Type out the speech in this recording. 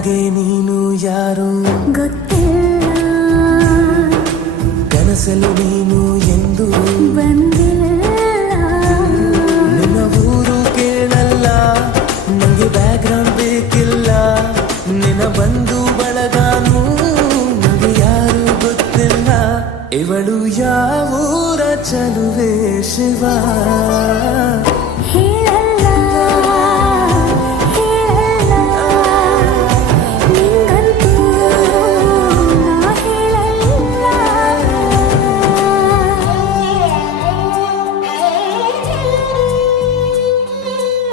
ನನಗೆ ನೀನು ಯಾರು? ಗೊತ್ತಿಲ್ಲ. ಕನಸಲು ನೀನು ಎಂದು? ಬಂದಿಲ್ಲ. ನಿನ್ನ ಊರು ಕೇಳಲ್ಲ ನನಗೆ ಬ್ಯಾಕ್ಗ್ರೌಂಡ್ ಬೇಕಿಲ್ಲ. ನಿನ್ನ ಬಂಧು ಬಳಗಾನು ನನಗೆ ಯಾರು ಗೊತ್ತಿಲ್ಲ. ಇವಳು ಯಾವೂರ ಚಲುವೆ ಶಿವ?